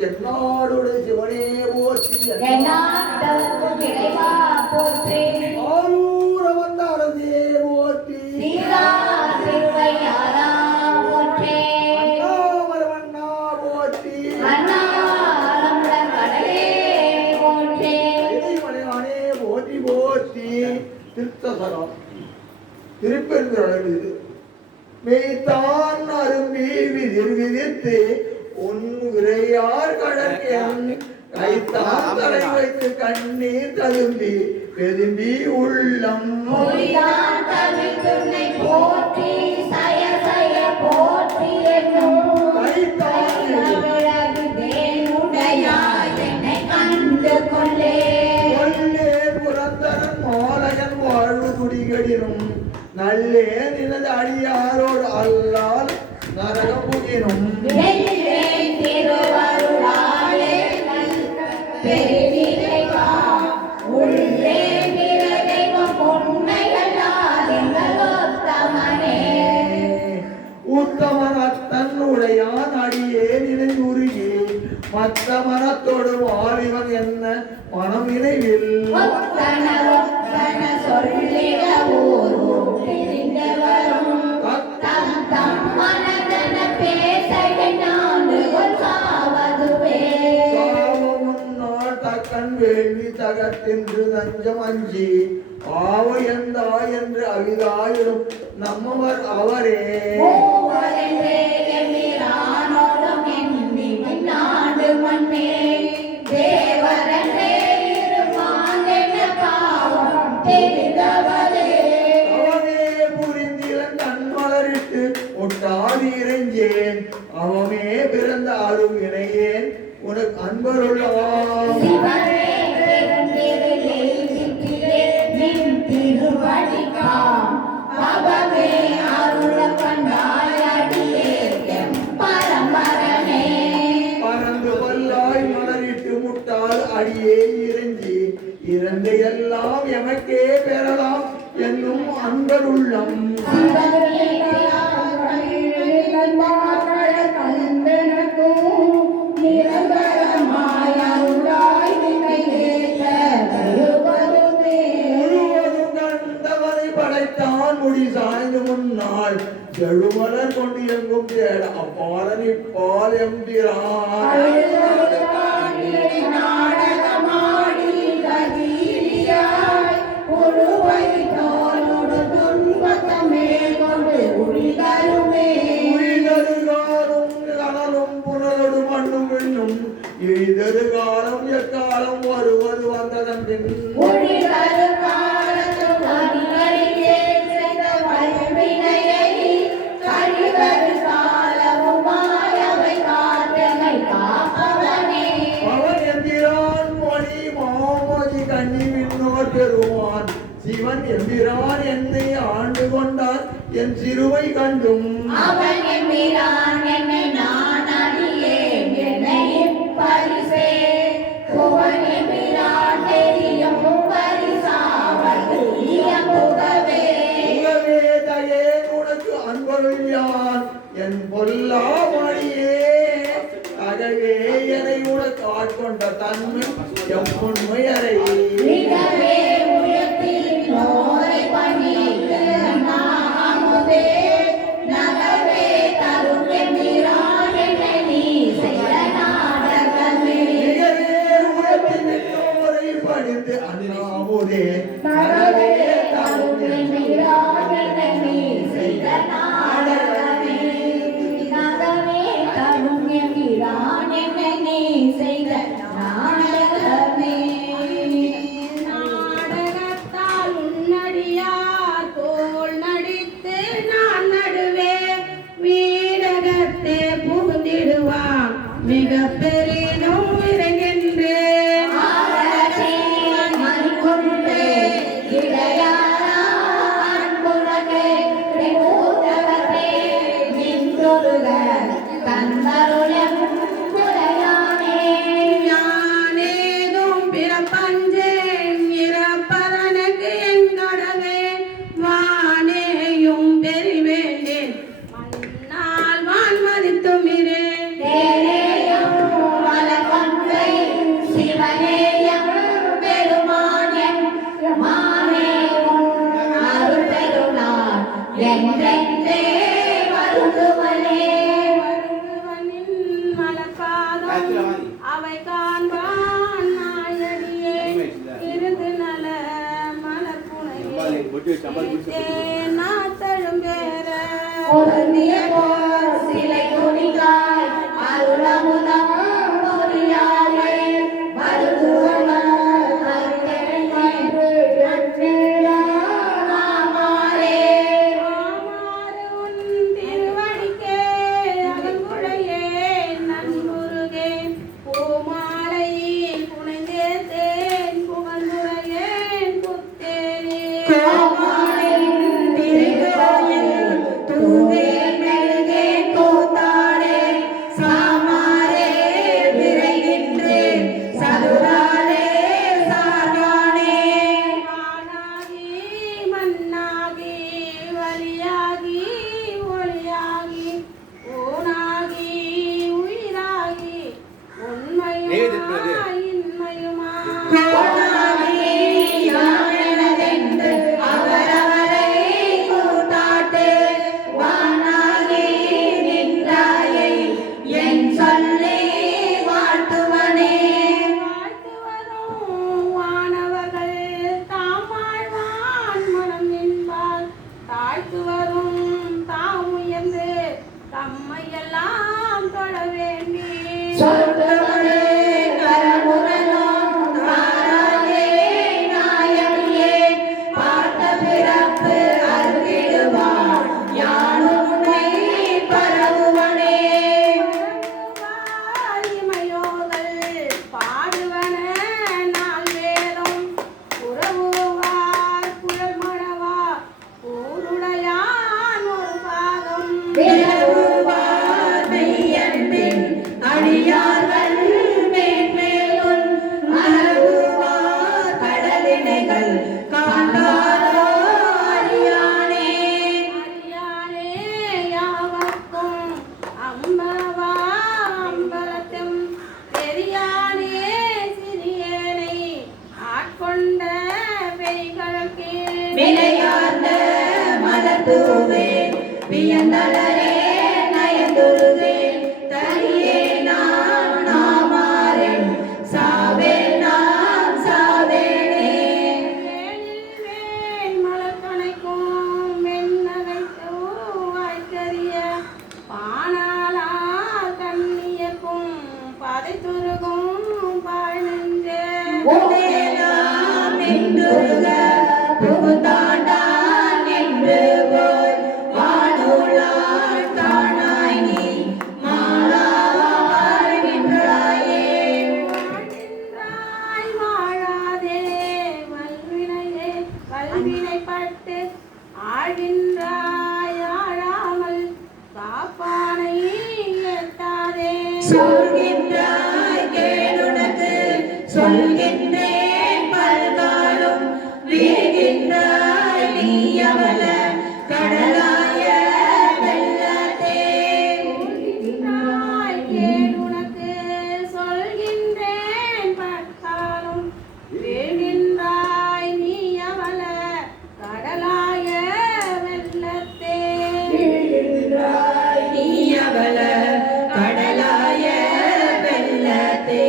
தென்னாடுடைய சிவனே போற்றி ஆரூர வந்த அரசே போற்றி அண்ணாமரவண்ணா போற்றி இறைமலையானே போற்றி போற்றி திருத்தசரம் திருப்பெருந்துறை மெய்தான் அரும்பி விதிர் விதித்து உன் விரையார் கடற்கன் கைத்தான் தலை வைத்து கண்ணீர் ததும்பி பெரும்பி உள்ளம் புரந்தரன் மாலகன் வாழ்வு குடிகளிலும் நல்லே நினது அடியாரோடு அல்லால் நரகம் புகினும் உத்தமன் தன்னுடையான் அடியே நினைந்துருகி மற்ற மனத்தோடு வாலிவன் என்ன மனம் நினைவில் தக்கன் வேள்வி தகத்தென்று நஞ்சம் அஞ்சி ஆவையந்தா என்று அவிதாயிடும் நம்மவர் அவரே இறைஞ்சேன் அவமே பிறந்த அருள் இணையேன் உனக்கு அன்பருள்ளாம் பறந்து வல்லாய் மலரிட்டு முட்டால் அடியே இறைஞ்சி இறந்து எல்லாம் எமக்கே பெறலாம் என்னும் அன்பருள்ளம் முடி சாய்ந்து முன்னாள் செழுமலர் கொண்டு எங்கும் தேட அப்பாலன் இப்பால் எம்பிரான் புனலோடு மண்ணும் பெண்ணும் எய்தரு காலம் எக்காலம் வருவது வந்ததன் பின் பெறுவான் சிவன் எம்பிரான் என்னை ஆண்டு கொண்டான் என் சிறுவை கண்டும் அவன் எம்பிரான் என்னை நான் அறியேன் என்னை பரிசே புவன் எம்பிரான் தெரியும் பரிசாவது இயம்புகவே புகவே தயே உனக்கு அன்பருள் யான் என் பொல்லா மணியே அகவே என்னை உனக்கு ஆட்கொண்ட தன்மை எம் உண்மையறை அண்ணாமுதே நரவே தரும் செய்த நாடகமே என்றென்றே வருகுவனே. வருகுவனின் மலர்பாதம் அவை காண்பான் நாயடியே இருந்து நல மலர்புனையே நாத்தழும் பேர பொருந்திய போர் சிலை துணிகாய் அருளமுதம் பொறியாலே வருகுவனர் ஆமாரே. ஆமாறு உன் திருவடிக்கே அகங்குழையே நன்முருகே பூமாலை புனைந்தேன் புகழ்ந்துரையேன் புத்தேனே. வானாகி மண்ணாகி வலியாகி ஒளியாகி ஊனாகி உயிராகி உண்மையுமா இன்மையுமா வாழ்த்து வரும் வானவர்கள் தாம் வாழ்வான் மனம் என்பார் தாழ்த்து வரும் தாம் உயர்ந்து தம்மையெல்லாம் தொழ வேண்டி இமையோர்கள் பாடுவன நாள் வேதம் உறவுவார் குழல் மழவா ஊருடையான் ஒரு பாகம் அழியார்கள் மேன்மேலும் அருவார் கடலினைகள் காண்டாரோ அறியானே. அறியானே யாவர்க்கும் அம்பவா அம்பலத்தும் பெரியானே சிறியேனை ஆட்கொண்ட பெய்களுக்கே விளையார்ந்த மலர்தூவே வியந்தளரே நயந்துருவே தனியே நான் நாமாறேன் சாவே நான் சாவேனே. வேலில் வேல் மலர் கணைக்கும் வெண்ணகைத்து வாய்க்கரிய பானாலால் கண்ணியக்கும் பதைத்துருகும் பாழ் நெஞ்சே உடலாம் நின்றுருக புகுந்தாண்டான் என்று போய் வானுளாள் காணாய் நீ மாளாழ்கின்றாயே. வாழ்கின்றாய் வாழாதே வல்வினையே வல்வினைப்பட்டு ஆழ்கின்றாய் ஆழாமல் காப்பானை எட்டாதே சொல்கின்றாய் கேளுனக்கு சொல்கின்றேன் பல்காலும் வீழ்கின்றாய் நீ அவல கடலாய வெள்ளத்தே. சொல்கின்றாய் கேள் உனக்கு சொல்கின்றேன் பட்டாலும் வீழ்கின்றாய் நீ அவல கடலாய வெள்ளத்தே நீ அவல கடலாய வெள்ளத்தே.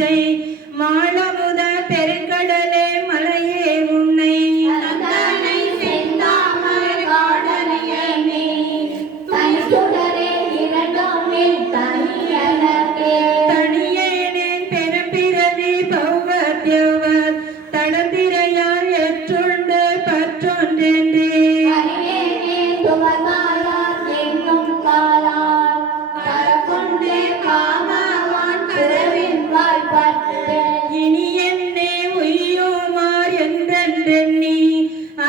பச்சை மாளமுத பெருங்கடலே மலையே உன்னை தந்தனை செந்தாமரை காடனையே நீ தனி சுடரே இரண்டோமில் தனியனக்கே தனியேனேன் பெரும்பிறவி பௌவத்யவர் தடந்திரையால் எற்றுண்டு பற்றொன்றென்றே அறிவேனே துவதாயார் என்னும் காலார் கரக்கொண்டே காமவான் கரவின் வாய்ப்பட்டு இனி என்னே உய்யுமார் என்றென்றெண்ணி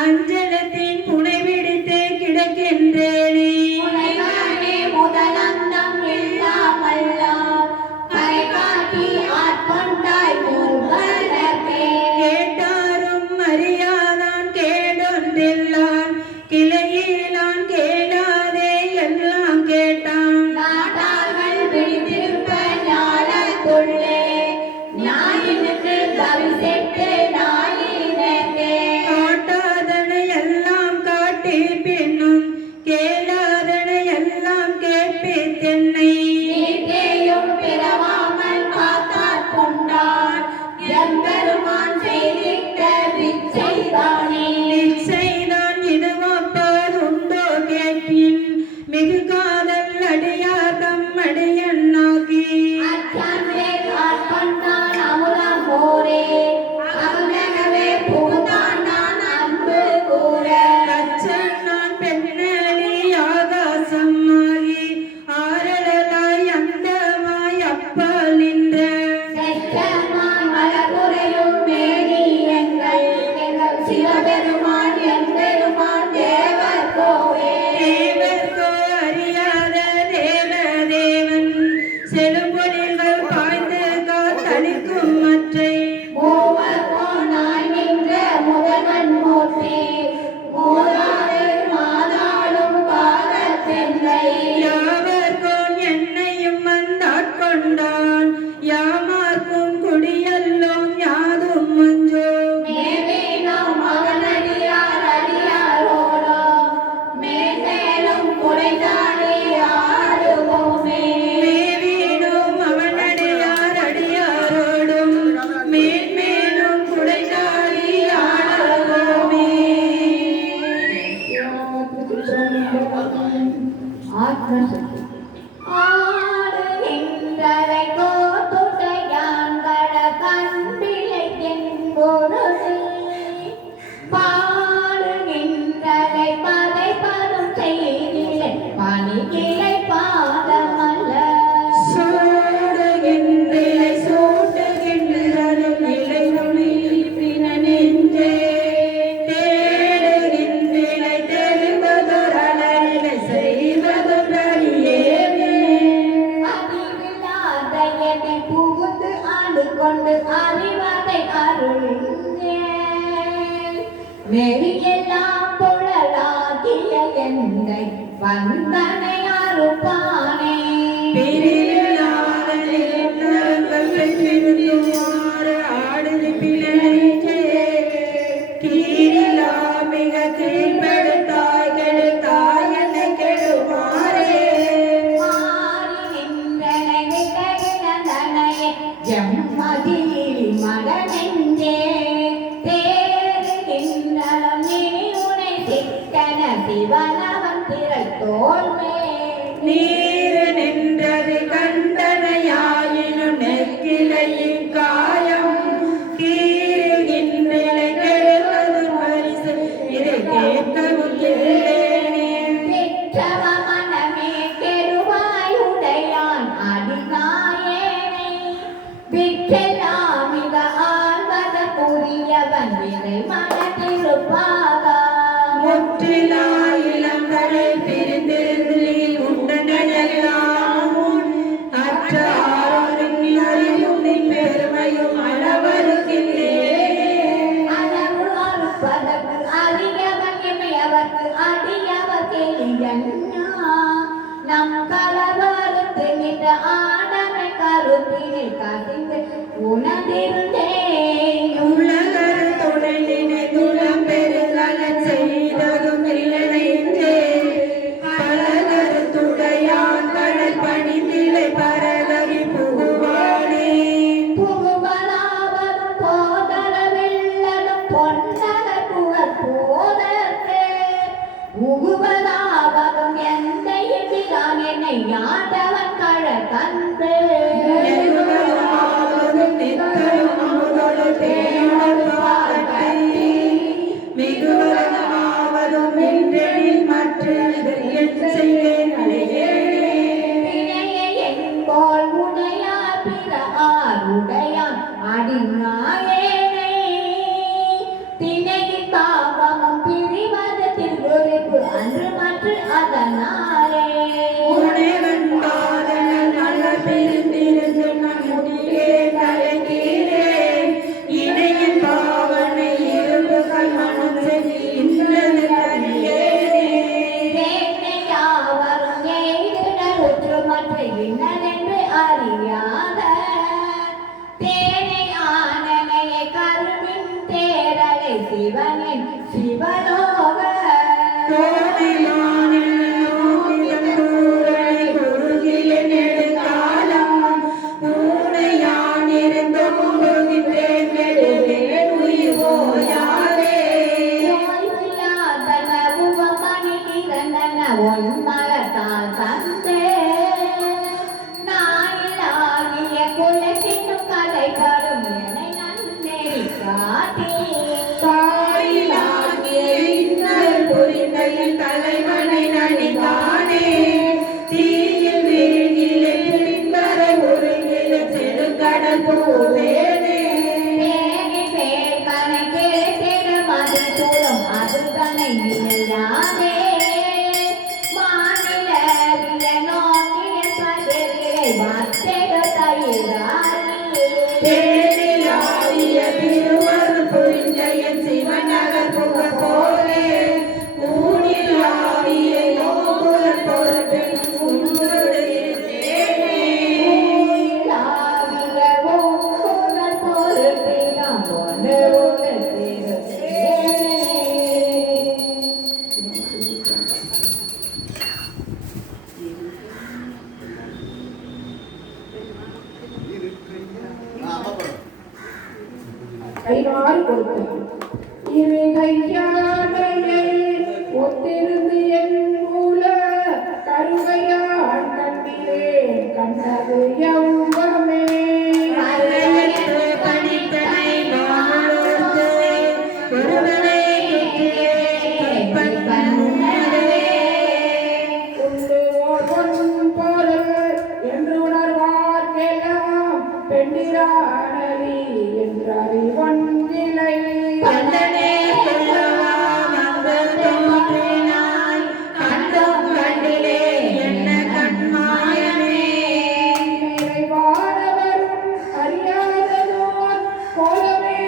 அஞ்சலத்தின் புனை விடுத்தே கிடக்கின்றேனே உனைதானே முதலந்தம் இல்லாமல்லார் கரை காட்டி ஆட்கொண்டாய் மூர்வரப்பே கேட்டாரும் அறியாதான் கேடொன்றில்லான் கிளையிலான் கேளாதே எல்லாம் கேட்டான் நாட்டார்கள் விழித்திருப்ப ஞானத்துள்ளே ஞாயினுக்கு தவிசெட்டு நாயினக்கே காட்டாதனை எல்லாம் காட்டி பின்னும் கேளாதனை எல்லாம் கேட்பித்தென்னை நீர்க்கேயும் பிறவாமல் காத்தாற் கொண்டான் எம்பெருமான் செய்திட்ட விச்சைதானே நிச்சைதான் இதுவப்பால் உண்டோ கேட்பின் மிகு காதல் அடியார்தம் அடியன்னாகி அச்சந்தே ஆட்கொண்டான் அமுதம் போரே அருளகவே புகுந்தாண்டான் அன்பு கூற அச்சன் நான் பெண்ணலி ஆகாசம் ஆகி ஆரலாய் அந்தமாய் அப்பால் நின்ற செற்றமாய் மலர்புரையும் மேனி எங்கள் சிவபெருமான் எம்பெருமான் தேவர் கோவே தேவர்கோ அறியாத தேவதேவன் செழும்பொழில்கள் பாய்ந்து காத்தளிக்கும் மற்றை மூவர் போனாய் நின்ற முதல்வன் மூர்த்தி மூதாதை மாதாடும் பாகத்தென்னை யாவர்கோன் என்னையும் வந்தாட்கொண்டான் யாமார்க்கும் குடியல்லோம் யாதும் மஞ்சோ மேவேனும் அவனடியார் அடியாரோடோ மேன்மேலும் குறைந்தாடி ஆடுவோமே மேவீடும் அவனடியார் அடியாரோடும் மேன்மேலும் குடைந்தாடி ஆடுவோமே ஆடுகின்றரை கோத்துடையான்கட கண்பிளை என்பொருது பாடுகின்றரை பதைப்பதும் செய்திலை பணிகிளை பாதமல்ல சூடுகின்றிலை சூட்டுகின்றரும் இலை நுழைப்பின நெஞ்சே தேடுகின்றிலை தெரிவதொரலை செய்வதொன்றறியேனே அறிவில்லாத என்னை புகுந்து ஆண்டு கொண்டு அறிவதை அருளிங்கே மெறியெல்லாம் புழலாகிய என்னை வந்தனை அறுப்பானே பிரிவில்லாத நிலங்கள் பெற்றிருந்துமாறு ஆடுது பிழைச்சே கீரிலா மிக கீழ்படுத்தாய் கெடுத்தாய் என்னை கெடுமாறே மாறி நின்றனை நிகழ்ந்தனையே ஜம்மதி மகனெஞ்சே தேறுகின்றனம் இனி உனை சிக்கன சிவனவன் திரள் தோல்மே நீரு நின்றது கண்டனையாயினும் நெற்கிளையின் காயம் கீறுகின்றலை கெடுவது பரிசு இதை கேட்கவும் இல்லேனே பெற்றவ மனமே கெடுவாய் உடையான் அடிநாயேனை விற்றெல்லாம் மிக ஆழ்வத புரியவன் விரை மனத்திருப்பாகா முற்றிலா இளங்கடை பிரிந்திருந்தே உண்டனையெல்லாம் அற்ற ஆரோரும் அறிவும் நின் பெருமையும் அளவருகின்றே அளவு அறுப்பதற்கு அறியவன் இமையவர்க்கு அடியவர் கேளியன்னா நம் கலவறுத்து நின்ற ஆடமை கருத்தினில் கசிந்து உணர்ந்திருந்தேன் உலகர் தொடர்ந்தினை துளம் பெருகலச் செய்ததும் இல்லைன்றே பலகர் துடையான் கடல் பணிந்திலை பரகரி புகுவானே புகு தேனை ஆனனைய கருவின் தேரலை சிவனின் சிவலோக தலைவனை நடித்தானே தீயில் வீழில் பின்பறை ஒருங்கில் செடுங்கடல் போவேனே அதுதனை நிலையானே மாநில நோக்கிய பதிலை வார்த்தைக தயிரானே தேனிலாவிய திருவர் புரிஞ்சயன் சிவநகர் புக போலே ஊனில் ஆவிய கோபுரன் பொருட்கள் உன்னுடைய கைமாறு கொடுத்தது இரு கையானையை ஒத்திருந்து என் மூல கருவையான் கண்டிலே கண்டது யௌவமே படித்தனை மாணவர்க்கு ஒருவனை உண்டு ஒருவன் போல என்று உணர்வார்க்கெல்லாம் பெண்டிரானலி என்றறிவன் நிலை கண்டனே சொல்லவாம் அங்கு தோன்றினாய் கண்டும் கண்டிலே என்ன கண்மாயமே நிறைவானவரும் அறியாததோர் கோலமே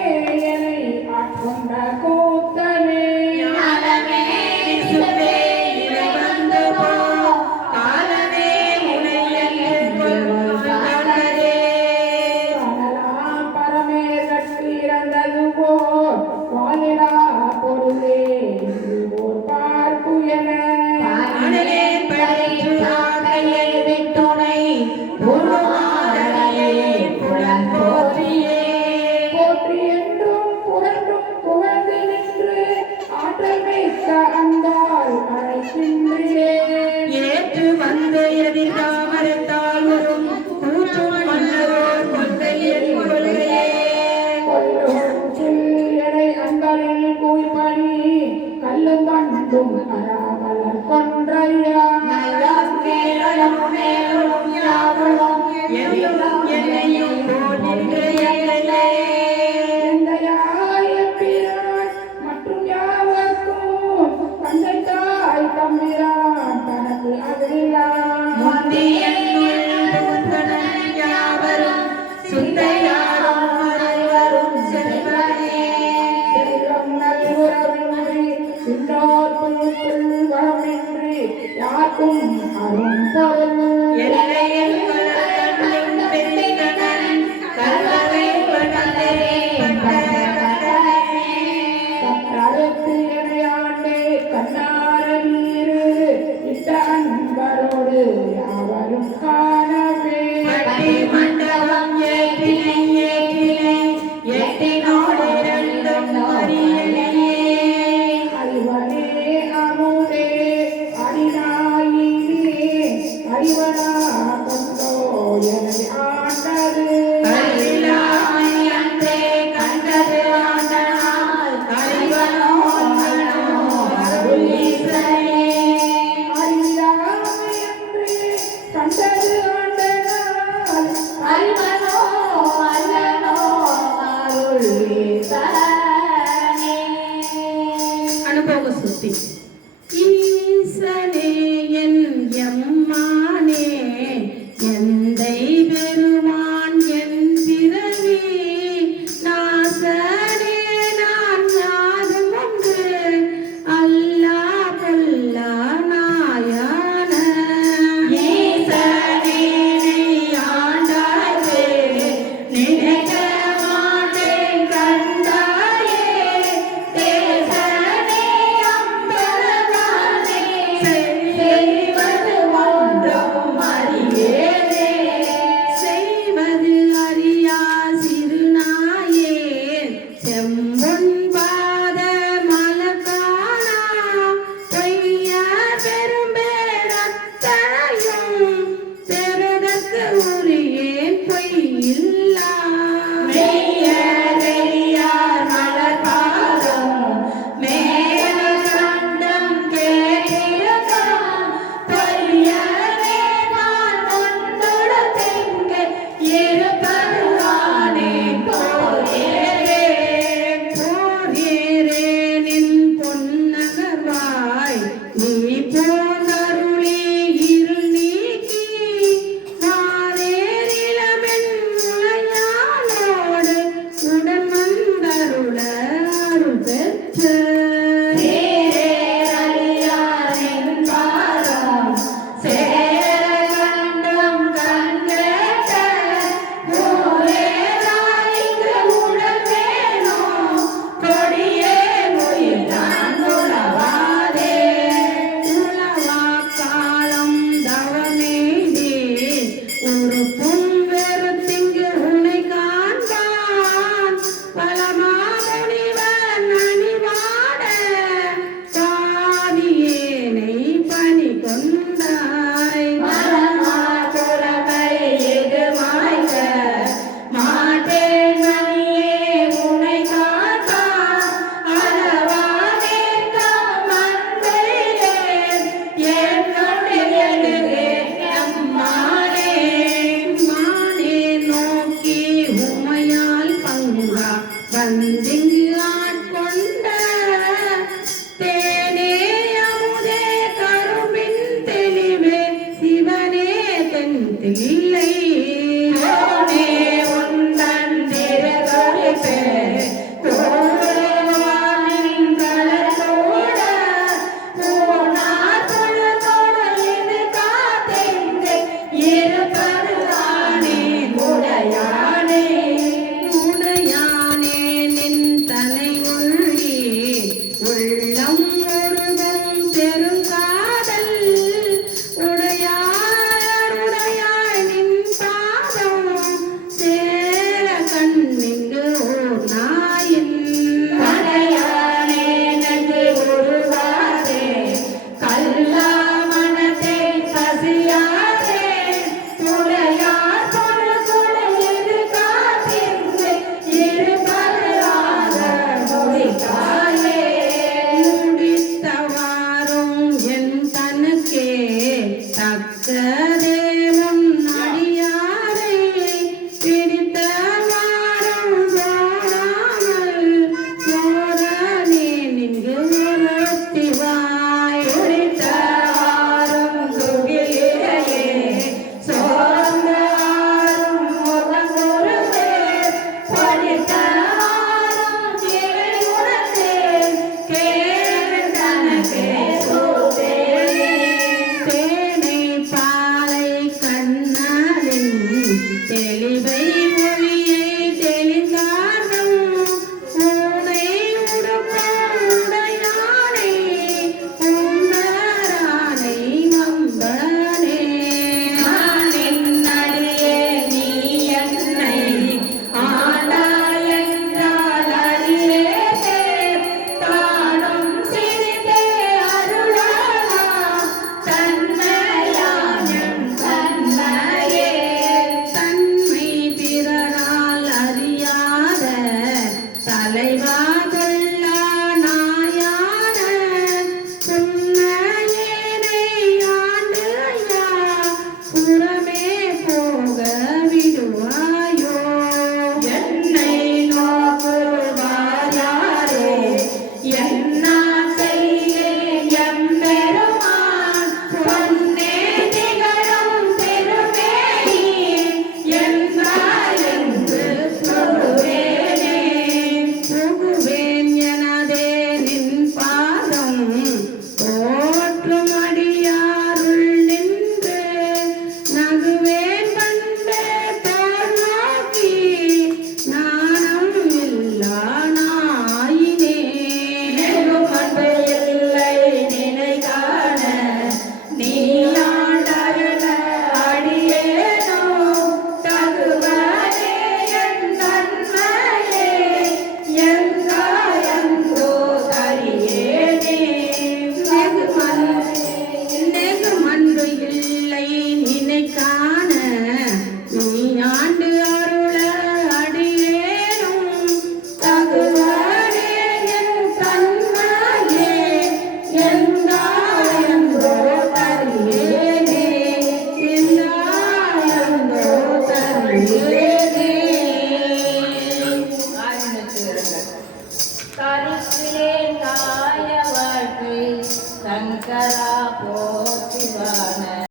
என்னை ஆட்கொண்ட கூத்தனே ஞானமே விசுவே இறை வந்து போ காலமே உனையென்று கொள்வார்களே காணலாம் பரமே கட்டிறந்தது போர் வாலிடா பொருளே என்று ஓர் பார்ப்பு என அனலே படைத்தாகையை விட்டுனை புறமாடலையே புலன் போற்றியே போற்றி என்றும் புகழ்ந்தும் புகழ்ந்து நின்று ஆற்றல் மிக்க அந்தால் அழைக்கின்றே ஏற்று வந்து எதிர்காமரத்தால் வரும் கூற்றும் மன்னரோர் கொள்கையின் கொள்கையே கொல்லும் சில்லறை அன்பரில் கூய்பணி கல்லும் கண்டும் அராமலர் கொன்றையா நலம் மேலும் மேலும் யாவரும் எதிலும் என்னையும் போன்ற எல்லை எந்தையாய பிரான் மற்றும் யாவர்க்கும் தந்தை தாய் தம்பிரான் தனக்கு அகிலான் முந்தியன்னுள் பூத்தனன் யாவரும் சிந்தையாரும் அனைவரும் செல்வனே செல்வம் நல்குறவின்றி இன்னோர் புழுக்குள் வரமின்றி யாருக்கும் அரும் பொருள் எல்லையில் கலக்கண்ணும் பெண்ணிகனன் கல்வகை படலே பட்டகடலே கற்றறுத்து இணையாண்டே கண்ணார நீரு இட்ட அன்பரோடு யாவரும் காணவே பட்டி மண்டபம் ஏற்றினை ஏற்றினை எட்டினோடு இரண்டும் அறியலையே அறிவனே அமுதே அடிநாயினே அறிவனா கொண்டோ என ஆண்டது அறிவிலாமை அன்றே கண்டது ஆண்டனால் அறிவனோ அன்பனோ அருள் ஈசனே அறியாமை என்று கண்டது ஆண்டனால் அறிவனோ அல்லனோ அருள் ஈசனே. அனுபவ சுத்தி ஈசனே என் எம்மானே எந்தை பெருமான் என் பிறவி நாசனே நான் யாதும் ஒன்று அல்லா பொல்லா நாயான ஈசனே நீ ஆண்டாதே நினைக்க படித்தாரும் கேள் உனக்கு கேள் தனக்கே சோதேனே தேனை பாலை கண்ணாலின் தெளிவை மொழியை தெளிந்தார்கள் ஊனை உடுக்கும் உடையானை உண்டாரானை வம்பனே நானின் அடியே நீ என்னை ஆண்டாய் என்றால் அடியேனே தானும் சிறிதே அருளாலாம் தன்மையான் என் தன்மையே தன்மை பிறரால் அறியாத தலைவா கொள்ளா நாயான புன்னையேனை ஆண்டு ஐயா புறமே போக விடுவாயோ என்னை நோக்குவார் யாரே என்ன செய்யேன் எம்பெருமான் பொன்னே திகழும் பெருமேனி என்றாய் என்று சொல்லுவேனே புகுவேன் எனதே நின் பாதம் போற்றும் அடியாருள் நின்று நகுவேன் கண்டே தோள் நோக்கி நாணம் இல்லா நாயினே நெருமன்பு இல்லை நினை காண நீ ஆண்டாயன அடியேனோ தகுவனே என் தன்மையே எங்காயங்கோ தரியேனே நெகுமன்பு இல்லை நினை காண நீ ஆண்டு அருள அடியேனும் தகுவனே என் தன்மையே எங்காயங்கோ தரியேனே எங்காயங்கோ தரியேனே கருத்திலே காய வாழ்க்கை சங்கரா போற்றிவான